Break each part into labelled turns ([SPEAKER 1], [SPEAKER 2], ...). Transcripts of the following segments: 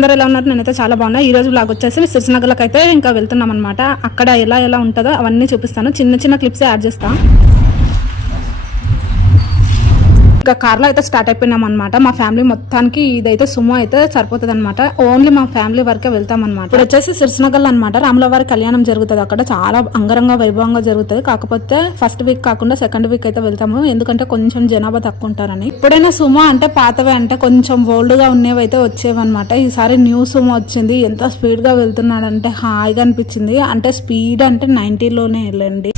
[SPEAKER 1] అందరూ ఎలా ఉన్నారు? నేనైతే చాలా బాగున్నా. ఈ రోజు బ్లాగ్ వచ్చేసి సిరిసినగర్లకు అయితే ఇంకా వెళ్తున్నాం అనమాట అక్కడ ఎలా ఎలా ఉంటుందో అవన్నీ చూపిస్తాను. చిన్న చిన్న క్లిప్స్ యాడ్ చేస్తాను ఇంకా కార్లో అయితే స్టార్ట్ అయిపోయినాం అనమాట మా ఫ్యామిలీ మొత్తానికి ఇదైతే సుమో అయితే సరిపోతుంది అనమాట ఓన్లీ మా ఫ్యామిలీ వరకే వెళ్తాం అనమాట ఇప్పుడు వచ్చేసి సిరిసినగర్ అనమాట రాములవారి కళ్యాణం జరుగుతుంది అక్కడ. చాలా అంగరంగ వైభవంగా జరుగుతుంది. కాకపోతే ఫస్ట్ వీక్ కాకుండా సెకండ్ వీక్ అయితే వెళ్తాము. ఎందుకంటే కొంచెం జనాభా తక్కువ ఉంటారని. ఇప్పుడైనా సుమో అంటే పాతవే అంటే కొంచెం ఓల్డ్గా ఉన్నవి అయితే వచ్చేవన్నమాట. ఈసారి న్యూ సుమో వచ్చింది. ఎంత స్పీడ్గా వెళ్తున్నాడంటే హాయిగా అనిపించింది. అంటే స్పీడ్ అంటే నైన్టీలోనే వెళ్ళండి.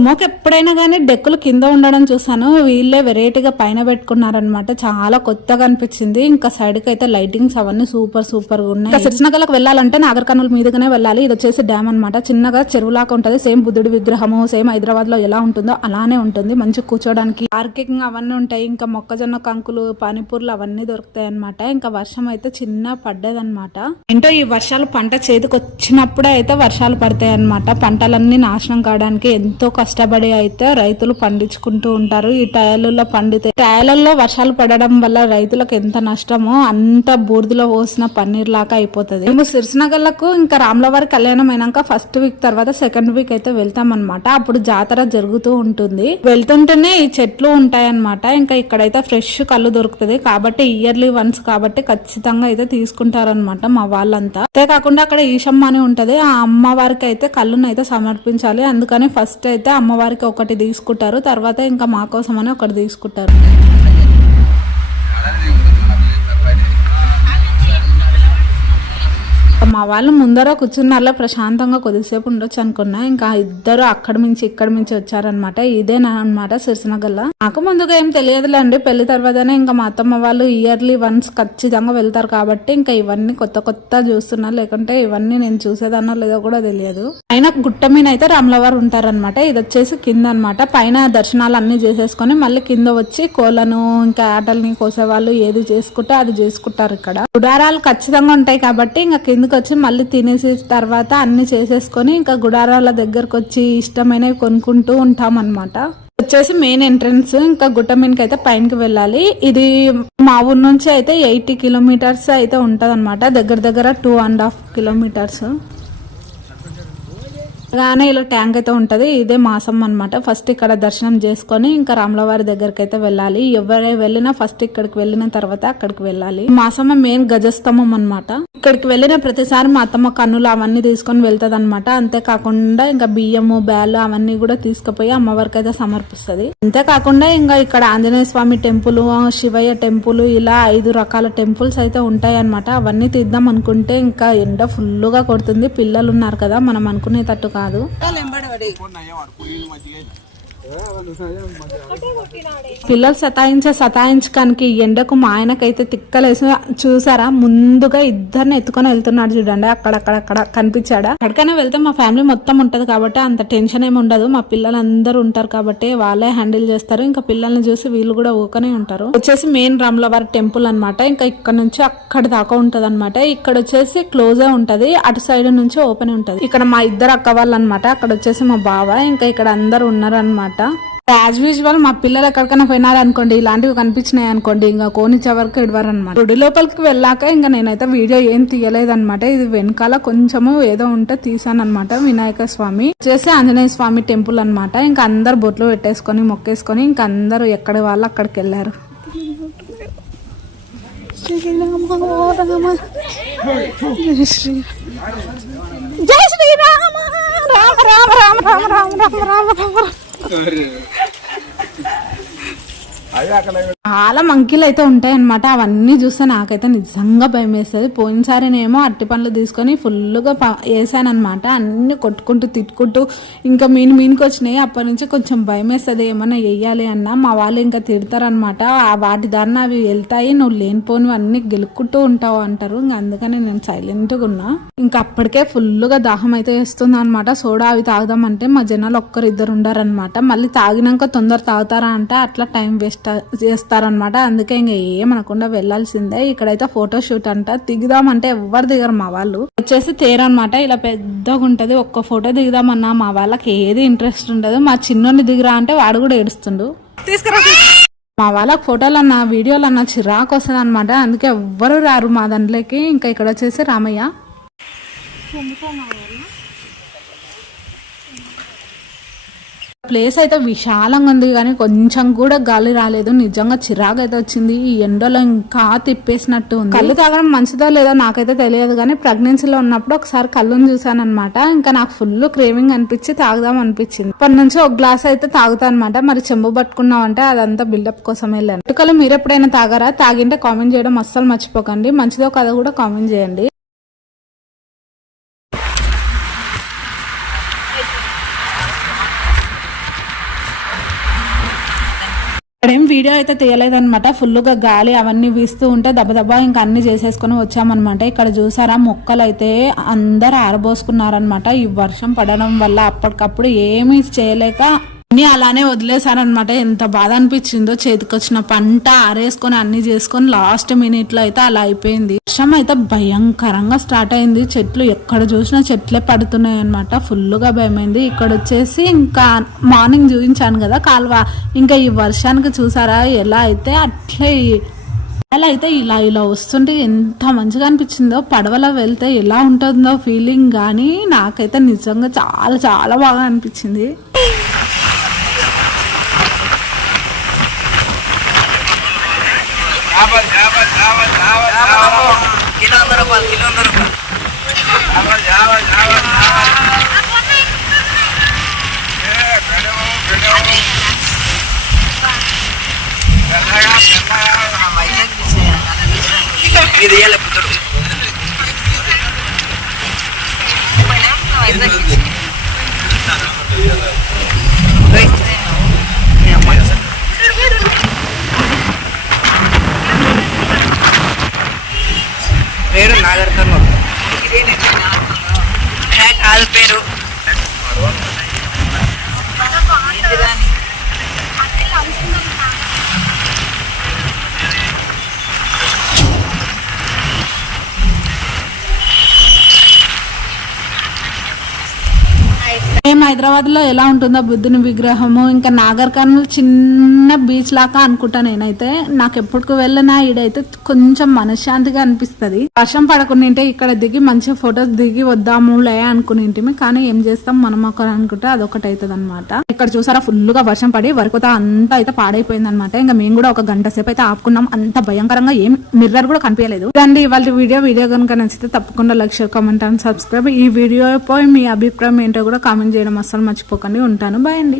[SPEAKER 1] సుమోకి ఎప్పుడైనా కానీ డెక్కులు కింద ఉండడం చూసాను. వీళ్ళే వెరైటీగా పైన పెట్టుకున్నారనమాట చాలా కొత్తగా అనిపించింది. ఇంకా సైడ్కి అయితే లైటింగ్స్ అవన్నీ సూపర్ సూపర్గా ఉన్నాయి. ఇంకా సిరిసినగర్లకు వెళ్ళాలంటే నాగర్ మీదుగానే వెళ్ళాలి. ఇది వచ్చేసి డ్యామ్ అనమాట చిన్నగా చెరువులాగా ఉంటుంది. సేమ్ బుద్ధుడి విగ్రహము సేమ్ హైదరాబాద్లో ఎలా ఉంటుందో అలానే ఉంటుంది. మంచి కూర్చోడానికి పార్కింగ్ అవన్నీ ఉంటాయి. ఇంకా మొక్కజొన్న కంకులు పానీపూర్లు అవన్నీ దొరుకుతాయి అనమాట ఇంకా వర్షం అయితే చిన్న పడ్డదన్నమాట. ఏంటో ఈ వర్షాలు పంట చేతికి వచ్చినప్పుడే అయితే వర్షాలు పడతాయి అనమాట పంటలన్నీ నాశనం కావడానికి ఎంతో కష్టం. కష్టపడి అయితే రైతులు పండించుకుంటూ ఉంటారు. ఈ టైర్లలో పండితే టైర్లలో వర్షాలు పడడం వల్ల రైతులకు ఎంత నష్టమో అంత బూర్దిలో పోసిన పన్నీర్ లాగా అయిపోతుంది. మేము సిరిసినగర్లకు ఇంకా రాములవారి కళ్యాణం అయినాక ఫస్ట్ వీక్ తర్వాత సెకండ్ వీక్ అయితే వెళ్తాం అనమాట అప్పుడు జాతర జరుగుతూ ఉంటుంది. వెళ్తుంటేనే ఈ చెట్లు ఉంటాయన్నమాట. ఇంకా ఇక్కడైతే ఫ్రెష్ కళ్ళు దొరుకుతుంది. కాబట్టి ఇయర్లీ వన్స్ కాబట్టి ఖచ్చితంగా అయితే తీసుకుంటారనమాట మా వాళ్ళంతా. అంతేకాకుండా అక్కడ ఈశమ్మ అని ఉంటది. ఆ అమ్మవారికి అయితే కళ్ళును అయితే సమర్పించాలి. అందుకని ఫస్ట్ అయితే అమ్మవారికి ఒకటి తీసుకుంటారు తర్వాత ఇంకా మా కోసం అని ఒకటి తీసుకుంటారు. మా వాళ్ళు ముందర కూర్చున్నారులే ప్రశాంతంగా కొద్దిసేపు ఉండొచ్చు అనుకున్నా. ఇంకా ఇద్దరు అక్కడ నుంచి ఇక్కడ నుంచి వచ్చారనమాట ఇదేనా అనమాట సిరిసినగల్ల నాకు ముందుగా ఏం తెలియదులేండి. పెళ్ళి తర్వాతనే ఇంకా మా అత్తమ్మ వాళ్ళు ఇయర్లీ వన్స్ ఖచ్చితంగా వెళ్తారు కాబట్టి ఇంకా ఇవన్నీ కొత్త కొత్త చూస్తున్నా. లేకుంటే ఇవన్నీ నేను చూసేదానో లేదో కూడా తెలియదు. ఆయన గుట్ట మీద అయితే రాములవారు ఉంటారనమాట ఇది వచ్చేసి కింద అనమాట పైన దర్శనాలు అన్ని చేసేసుకొని మళ్ళీ కింద వచ్చి కోళ్ళను ఇంకా ఆటల్ని కోసేవాళ్ళు ఏది చేసుకుంటే అది చేసుకుంటారు ఇక్కడ. గుడారాలు ఖచ్చితంగా ఉంటాయి కాబట్టి ఇంకా కిందకి వచ్చి మళ్ళీ తినేసి తర్వాత అన్ని చేసేసుకొని ఇంకా గుడారాల దగ్గరకు వచ్చి ఇష్టమైనవి కొనుక్కుంటూ ఉంటాం అనమాట వచ్చేసి మెయిన్ ఎంట్రన్స్ ఇంకా గుట్టమీనికి అయితే పైనకి వెళ్ళాలి. ఇది మా ఊరు నుంచి అయితే ఎయిటీ కిలోమీటర్స్ అయితే ఉంటది దగ్గర దగ్గర టూ అండ్ హాఫ్ కిలోమీటర్స్. గానే ఇలా ట్యాంక్ అయితే ఉంటది. ఇదే మాసం అన్నమాట. ఫస్ట్ ఇక్కడ దర్శనం చేసుకొని ఇంకా రాములవారి దగ్గరికి అయితే వెళ్ళాలి. ఎవరే వెళ్ళినా ఫస్ట్ ఇక్కడికి వెళ్ళిన తర్వాత అక్కడికి వెళ్ళాలి. మాసమ్మ మెయిన్ గజస్తంభం అన్నమాట. ఇక్కడికి వెళ్ళిన ప్రతిసారి మా అత్తమ్మ కన్నులు అవన్నీ తీసుకొని వెళ్తుంది అనమాట అంతేకాకుండా ఇంకా బియ్యము బ్యాలు అవన్నీ కూడా తీసుకుపోయి అమ్మవారికి అయితే సమర్పిస్తుంది. అంతేకాకుండా ఇంకా ఇక్కడ ఆంజనేయ స్వామి టెంపుల్ శివయ్య టెంపుల్ ఇలా ఐదు రకాల టెంపుల్స్ అయితే ఉంటాయి అనమాట అవన్నీ తీద్దాం అనుకుంటే ఇంకా ఎండ ఫుల్గా కొడుతుంది. పిల్లలు ఉన్నారు కదా మనం అనుకునేటట్టు కాదు. పిల్లలు సతాయించే సతాయించడానికి ఎండకు మా ఆయనకైతే తిక్కలేసి చూసారా? ముందుగా ఇద్దరిని ఎత్తుకొని వెళ్తున్నాడు చూడండి. అక్కడక్కడక్కడ కనిపించాడా? అక్కడికైనా వెళ్తే మా ఫ్యామిలీ మొత్తం ఉంటది కాబట్టి అంత టెన్షన్ ఏమి ఉండదు. మా పిల్లలందరూ ఉంటారు కాబట్టి వాళ్ళే హ్యాండిల్ చేస్తారు. ఇంకా పిల్లల్ని చూసి వీళ్ళు కూడా ఊకనే ఉంటారు. వచ్చేసి మెయిన్ రామ్లవారి టెంపుల్ అన్నమాట. ఇంకా ఇక్కడ నుంచి అక్కడ దాకా ఉంటది అనమాట ఇక్కడ వచ్చేసి క్లోజ్ ఉంటది. అటు సైడ్ నుంచి ఓపెన్ ఉంటది. ఇక్కడ మా ఇద్దరు అక్క వాళ్ళు అనమాట అక్కడ వచ్చేసి మా బావ. ఇంకా ఇక్కడ అందరు ఉన్నారు అనమాట యాజ్ యూజువల్ మా పిల్లలు ఎక్కడికైనా పోయినారనుకోండి ఇలాంటివి కనిపించినాయి అనుకోండి ఇంకా కోనిచ్చే వరకు ఇడవారు అనమాట గుడి లోపలికి వెళ్ళాక ఇంకా నేనైతే వీడియో ఏం తీయలేదు అనమాట ఇది వెనకాల కొంచెము ఏదో ఉంటే తీసాను అనమాట వినాయక స్వామి. వచ్చేసి ఆంజనేయ స్వామి టెంపుల్ అన్నమాట. ఇంకా అందరు బొట్లు పెట్టేసుకొని మొక్కేసుకొని ఇంకా అందరూ ఎక్కడి వాళ్ళు అక్కడికి వెళ్ళారు. జై శ్రీరామ. రామ రామ రామ రామ రామ రామ రామ రామ. అదే అక్కడ చాలా మంకీలు అయితే ఉంటాయి అనమాట అవన్నీ చూస్తే నాకైతే నిజంగా భయం వేస్తుంది పోయినసారినేమో అట్టి పండ్లు తీసుకొని ఫుల్గా వేసానమాట అన్నీ కొట్టుకుంటూ తిట్టుకుంటూ ఇంకా మీను మీనికి వచ్చినాయి. అప్పటి నుంచి కొంచెం భయం వేస్తుంది ఏమన్నా వేయాలి అన్న మా వాళ్ళు ఇంకా తిడతారనమాట వాటి దారిన అవి వెళ్తాయి. నువ్వు లేనిపోనివి అన్నీ గెలుక్కుంటూ ఉంటావు అంటారు. ఇంకా అందుకని నేను సైలెంట్గా ఉన్నా. ఇంకా అప్పటికే ఫుల్గా దాహం అయితే వేస్తుంది అనమాట సోడా అవి తాగుదామంటే మా జనాలు ఒక్కరిద్దరు ఉండారనమాట మళ్ళీ తాగినాక తొందర తాగుతారా అంటే అట్లా టైం వేస్ట్ చేస్తారు చేస్తారనమాట అందుకే ఇంకా ఏమనకుండా వెళ్ళాల్సిందే. ఇక్కడైతే ఫోటో షూట్ అంట. దిగుదామంటే ఎవ్వరు దిగరు మా వాళ్ళు. వచ్చేసి తేరనమాట ఇలా పెద్దగా ఉంటది. ఒక్క ఫోటో దిగుదామన్నా మా వాళ్ళకి ఏది ఇంట్రెస్ట్ ఉండదు. మా చిన్నోని దిగురా అంటే వాడు కూడా ఏడుస్తుండు. తీసుకురా మా వాళ్ళకి ఫోటోలు అన్న వీడియోలు అన్న చిరాకు వస్తుంది అనమాట అందుకే ఎవ్వరు రారు మా దాంట్లోకి ఇంకా ఇక్కడ వచ్చేసి రామయ్య. ప్లేస్ అయితే విశాలంగా ఉంది కానీ కొంచెం కూడా గాలి రాలేదు. నిజంగా చిరాకు అయితే వచ్చింది. ఈ ఎండలో ఇంకా తిప్పేసినట్టు ఉంది. కళ్ళు తాగడం మంచిదో లేదో నాకైతే తెలియదు కానీ ప్రెగ్నెన్సీలో ఉన్నప్పుడు ఒకసారి కళ్ళుని చూసాను అనమాట ఇంకా నాకు ఫుల్ క్రేవింగ్ అనిపించి తాగుదాం అనిపించింది. ఇప్పటి నుంచి ఒక గ్లాస్ అయితే తాగుతా అనమాట మరి చెంబు పట్టుకున్నాం అంటే అదంతా బిల్డప్ కోసం వెళ్ళాను. ఇటుకలు మీరు ఎప్పుడైనా తాగారా? తాగింటే కామెంట్ చేయడం అస్సలు మర్చిపోకండి. మంచిదో కదా కూడా కామెంట్ చేయండి. ఇక్కడేం వీడియో అయితే తీయలేదన్నమాట. ఫుల్గా గాలి అవన్నీ వీస్తూ ఉంటే దబదబా ఇంకా అన్ని చేసేసుకొని వచ్చామన్నమాట. ఇక్కడ చూసారా? మొక్కలు అయితే అందరు ఆరబోసుకున్నారనమాట ఈ వర్షం పడడం వల్ల అప్పటికప్పుడు ఏమీ చేయలేక అన్ని అలానే వదిలేశారనమాట ఎంత బాధ అనిపించిందో చేతికొచ్చిన పంట ఆరేసుకొని అన్ని చేసుకొని లాస్ట్ మినిట్లో అయితే అలా అయిపోయింది. వర్షం అయితే భయంకరంగా స్టార్ట్ అయింది. చెట్లు ఎక్కడ చూసినా చెట్లే పడుతున్నాయి అనమాట ఫుల్గా భయమైంది. ఇక్కడ వచ్చేసి ఇంకా మార్నింగ్ చూపించాను కదా కాలువ. ఇంకా ఈ వర్షానికి చూసారా? ఎలా అయితే అట్లే అలా అయితే ఇలా ఇలా వస్తుంటే ఎంత మంచిగా అనిపించిందో. పడవలో వెళ్తే ఎలా ఉంటుందో ఫీలింగ్ కానీ నాకైతే నిజంగా చాలా చాలా బాగా అనిపించింది.
[SPEAKER 2] రూపాయలు కిలో వంద రూపాయలు
[SPEAKER 1] హైదరాబాద్లో ఎలా ఉంటుందో బుద్ధుని విగ్రహము ఇంకా నాగర్ చిన్న బీచ్ లాగా అనుకుంటా నేనైతే. నాకు ఎప్పటికి వెళ్ళినా ఈడైతే కొంచెం మనశ్శాంతిగా అనిపిస్తది. వర్షం పడకుండా ఇక్కడ దిగి మంచి ఫొటోస్ దిగి వద్దాము లే అనుకుని ఇంటిమి కానీ ఏం చేస్తాం మనం ఒక అనుకుంటే అదొకటి అవుతుంది అనమాట ఇక్కడ చూసారా ఫుల్గా వర్షం పడి వరకుత అంతా అయితే పాడైపోయింది అనమాట ఇంకా మేము కూడా ఒక గంట సేపు అయితే ఆపుకున్నాం అంత భయంకరంగా ఏం మిర్రర్ కూడా కనిపించలేదు. రండి ఇవాళ వీడియో. వీడియో కనుక నచ్చితే తప్పకుండా like share comment and subscribe. ఈ వీడియోపై మీ అభిప్రాయం ఏంటో కూడా కామెంట్ చేయడం అస్సలు మర్చిపోకండి ఉంటాను. బాయ్ అండి.